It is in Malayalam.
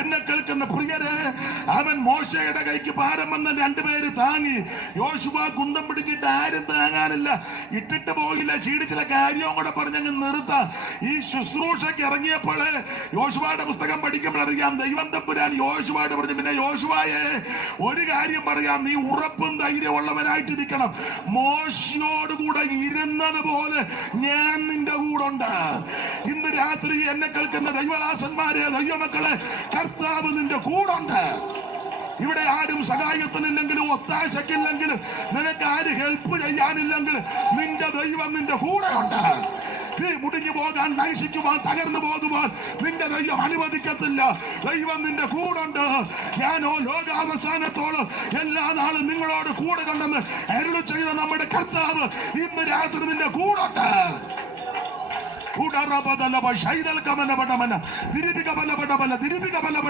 എന്നെ കേൾക്കുന്ന പ്രിയരെ, അവൻ മോശയുടെ കൈക്ക് ഭാരം വന്ന രണ്ടുപേര് താങ്ങി. യോശുവ കുന്തം പിടിച്ചിട്ട് ആരും താങ്ങാനില്ല, ഇട്ടിട്ട് പോകില്ല, ക്ഷീണിച്ചില്ല. കാര്യവും കൂടെ പറഞ്ഞങ്ങ് നിർത്താം. ഈ ശുശ്രൂഷയ്ക്ക് ഇറങ്ങിയപ്പോൾ യോശുവയുടെ പുസ്തകം പഠിക്കുമ്പോഴറിയാം, ദൈവം തമ്പുരാൻ യോശുവയോട് പറഞ്ഞു, പിന്നെ യോശുവയെ ഒരു കാര്യം പറയാം, നീ ഉറപ്പും ധൈര്യമുള്ളവനായിട്ടിരിക്കണം. മോശയോട് കൂടെ ഇരുന്നത് പോലെ ഞാൻ നിന്റെ കൂടെ ഉണ്ട്. ഇന്ന് രാത്രി എന്നെ കേൾക്കുന്ന ദൈവദാസന്മാരെ, ദൈവമക്കളെ, കർത്താവ് നിന്റെ കൂടെ. ഇവിടെ ആരും സഹായത്തിനില്ലെങ്കിലും ഒത്താശക്കില്ലെങ്കിലും നിനക്ക് ആര് ഹെൽപ്പ് ചെയ്യാനില്ലെങ്കിലും നിന്റെ ദൈവം നിന്റെ കൂടെ ഉണ്ട്. നീ മുടിഞ്ഞു പോകാൻ, നശിക്കുവാൻ, തകർന്നു പോകുവാൻ നിന്റെ ദൈവം അനുവദിക്കത്തില്ല. ദൈവം നിന്റെ കൂടെ. ഞാനോ ലോകാവസാനത്തോളം എല്ലാ നാളും നിങ്ങളോട് കൂടെ കണ്ടെന്ന് അരുളി ചെയ്ത നമ്മുടെ കർത്താവ് ഇന്ന് രാത്രി നിന്റെ കൂടെ. ഉടറബദലബ ശൈതൽ കമനബടമന ദിരിബിക ബലബടബല ദിരിബിക ബലബട